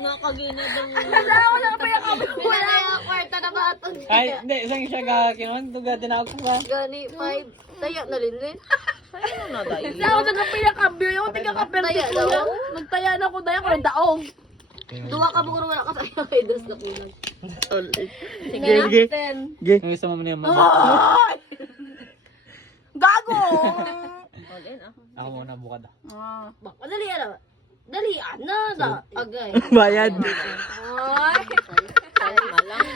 Nakaginid ang Wala ako na pa yung kami. wala yung kwarta na ba ito? Ay, hindi. Isang siya gagakinuan. Tuga, tinawag ko ba? Gani, 5. Tayo na linlin. Tayo na dahil. Hindi ako nagpapayakambyo. Yung tigakaperte Taya ko daw? lang. Nagtaya na ako dahil ko ng daong. Duwa ka mo kung wala ka tayo kay dos na kulang. Sige, sige. Sige. Yung isa mo muna yung Ay! Gago! All in ah. Ako muna bukad. Baka dalian na. Dalian na da. Agay. Bayad. Ay! Malang.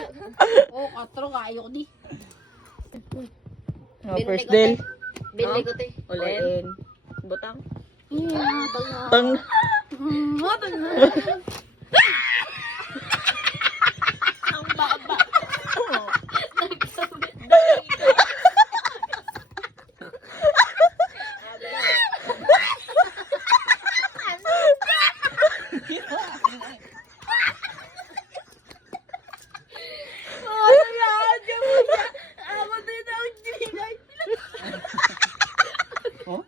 Oh, katro ka. Ayoko di. Oh, first deal. Bili ko te. All in. Butang. Tang. Ang baba.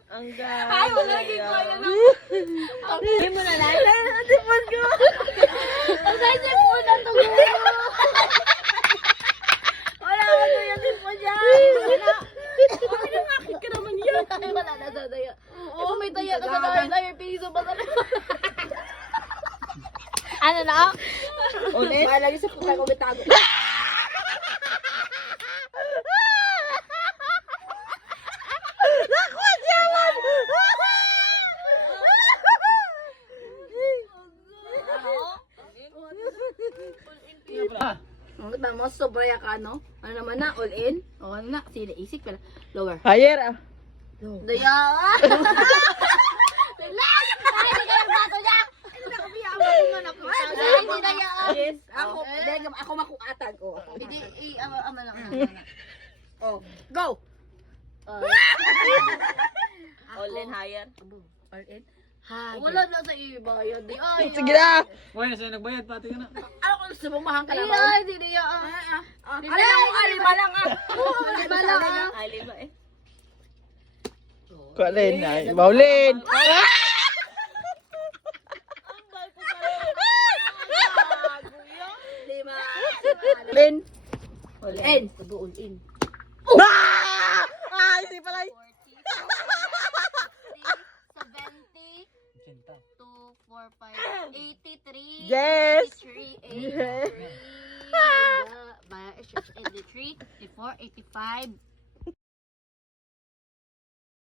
Ang ganda. Ay, wala din ko yan. Hindi mo na lang. Tipon ko. Ang ganda po na to. Wala ka to yung tipon dyan. Wala. Ay, nangakit ka naman yan. Ay, wala na sa daya. Oo, may daya ka sa daya. Piso pa talaga. Ano na? Ulit? Bahala niyo sa puta ko bitago. Ang tama, sobra ya ka, no? Ano naman na, all in? O ano na, sila isik pala. Lower. Higher ah. Daya! Relax! Ay, hindi kayo bato niya! Hindi na kami ako man ako. Ay, hindi daya. Yes, ako makuatag ko. Hindi, ama lang. Oh, go! All in higher. All in? Hi. Wala na sa ibayad. Ay, Sige na. Wala na siya nagbayad. Pati ka na. Ano ko gusto mong mahang ka ay, na ba? ay, hindi daya. Ano lang, alima lang ah. Alima lang ah. Alima eh. Kulin. Ay, Maulin. Lima. Kulin. All in. All in. Ay, si palay. 70, 2, 4, 5, 83. Yes. 83, 83. 83, 84, 85.